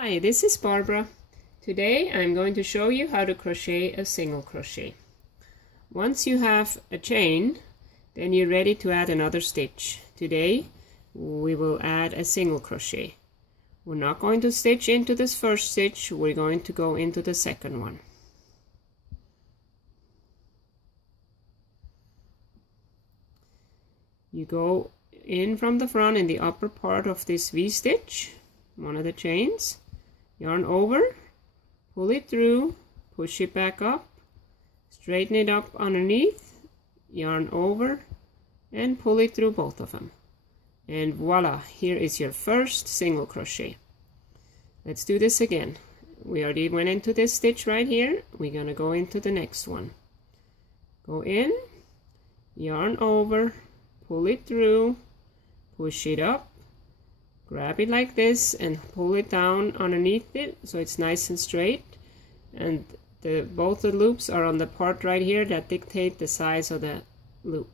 Hi, this is Barbara. Today I'm going to show you how to crochet a single crochet. Once you have a chain, then you're ready to add another stitch. Today we will add a single crochet. We're not going to stitch into this first stitch, we're going to go into the second one. You go in from the front in the upper part of this V-stitch, one of the chains, yarn over, pull it through, push it back up, straighten it up underneath, yarn over, and pull it through both of them. And voila, here is your first single crochet. Let's do this again. We already went into this stitch right here. We're gonna go into the next one. Go in, yarn over, pull it through, push it up, grab it like this and pull it down underneath it so it's nice and straight, and both the loops are on the part right here that dictate the size of the loop.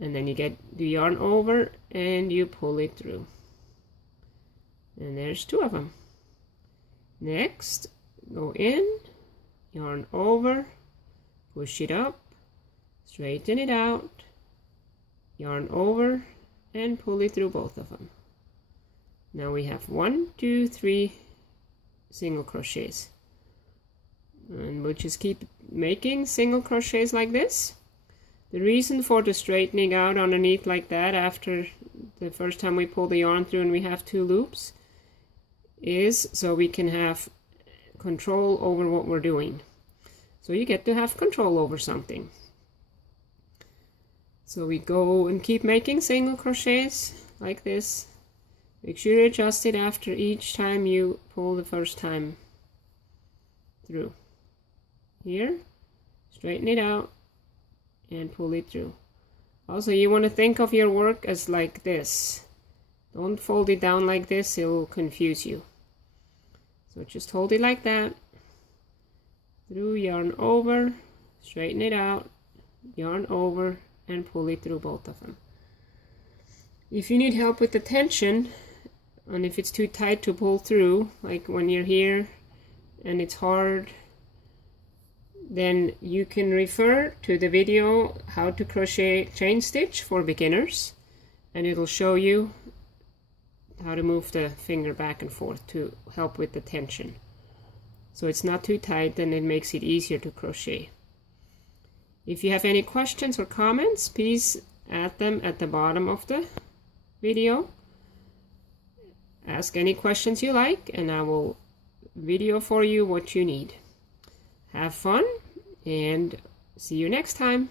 And then you get the yarn over and you pull it through, and there's two of them. Next, go in, yarn over, push it up, straighten it out, yarn over, and pull it through both of them. Now we have 1, 2, 3 single crochets, and we'll just keep making single crochets like this. The reason for the straightening out underneath like that after the first time we pull the yarn through and we have two loops is so we can have control over what we're doing. So you get to have control over something. So we go and keep making single crochets like this. Make sure you adjust it after each time you pull the first time through. Here, straighten it out and pull it through. Also, you want to think of your work as like this. Don't fold it down like this, it will confuse you. So just hold it like that. Through, yarn over, straighten it out, yarn over, and pull it through both of them. If you need help with the tension, and if it's too tight to pull through, like when you're here and it's hard, then you can refer to the video how to crochet chain stitch for beginners, and it'll show you how to move the finger back and forth to help with the tension. So it's not too tight, and it makes it easier to crochet. If you have any questions or comments, please add them at the bottom of the video. Ask any questions you like, and I will video for you what you need. Have fun, and see you next time.